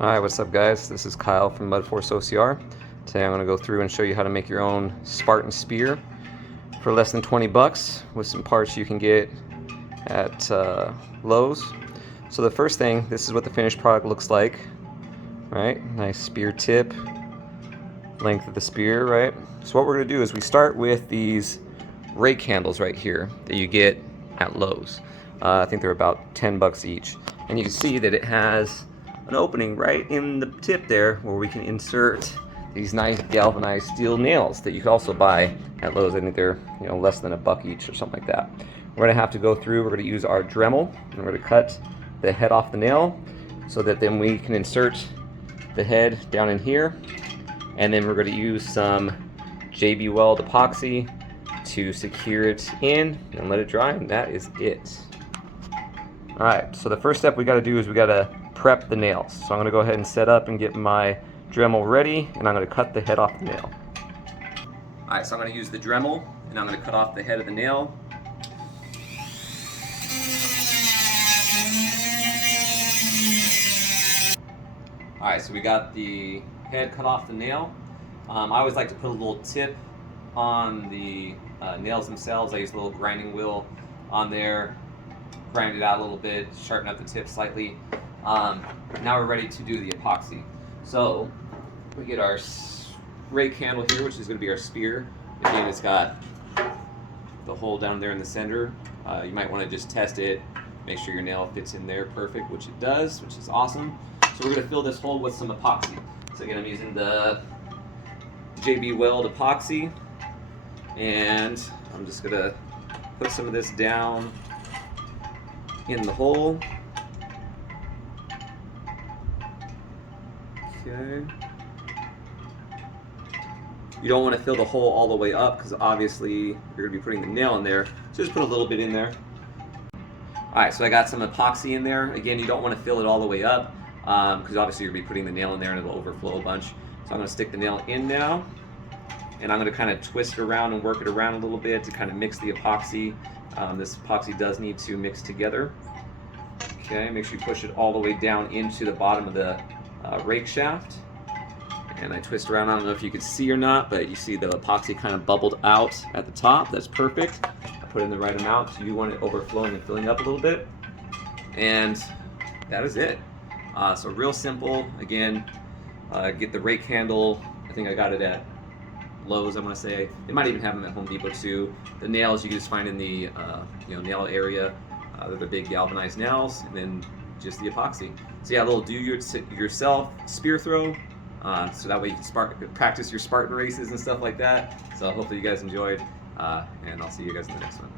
Alright, what's up guys? This is Kyle from Mudforce OCR. Today I'm going to go through and show you how to make your own Spartan spear for less than 20 bucks with some parts you can get at Lowe's. So the first thing, this is what the finished product looks like. Right, nice spear tip, length of the spear, right? So what we're going to do is we start with these rake handles right here that you get at Lowe's. I think they're about 10 bucks each. And you can see that it has an opening right in the tip there where we can insert these nice galvanized steel nails that you can also buy at Lowe's. I think they're less than $1 each or something like that. We're going to have to go through, we're going to use our Dremel, and we're going to cut the head off the nail so that then we can insert the head down in here. And then we're going to use some JB Weld epoxy to secure it in and let it dry, and that is it. Alright, so the first step we got to do is we got to prep the nails. So I'm going to go ahead and set up and get my Dremel ready, and I'm going to cut the head off the nail. Alright, so I'm going to use the Dremel, and I'm going to cut off the head of the nail. Alright, so we got the head cut off the nail. I always like to put a little tip on the nails themselves. I use a little grinding wheel on there, grind it out a little bit, sharpen up the tip slightly. Now we're ready to do the epoxy. So we get our rake handle here, which is going to be our spear. Again, it's got the hole down there in the center. You might want to just test it, make sure your nail fits in there perfect, which it does, which is awesome. So we're going to fill this hole with some epoxy. So again, I'm using the JB Weld epoxy, and I'm just going to put some of this down in the hole. Okay. You don't want to fill the hole all the way up because obviously you're going to be putting the nail in there. So just put a little bit in there. Alright, so I got some epoxy in there. Again, you don't want to fill it all the way up because obviously you're going to be putting the nail in there and it'll overflow a bunch. So I'm going to stick the nail in now, and I'm going to kind of twist it around and work it around a little bit to kind of mix the epoxy. This epoxy does need to mix together. Okay, make sure you push it all the way down into the bottom of the rake shaft. And I twist around. I don't know if you can see or not, but you see the epoxy kind of bubbled out at the top. That's perfect. I put in the right amount, so you want it overflowing and filling up a little bit. And that is it. So real simple. Again, get the rake handle. I think I got it at Lowe's, I want to say. They might even have them at Home Depot too. The nails you can just find in the nail area. They're the big galvanized nails, and then just the epoxy. So yeah, a little do-yourself spear throw. So that way you can practice your Spartan races and stuff like that. So hopefully you guys enjoyed, and I'll see you guys in the next one.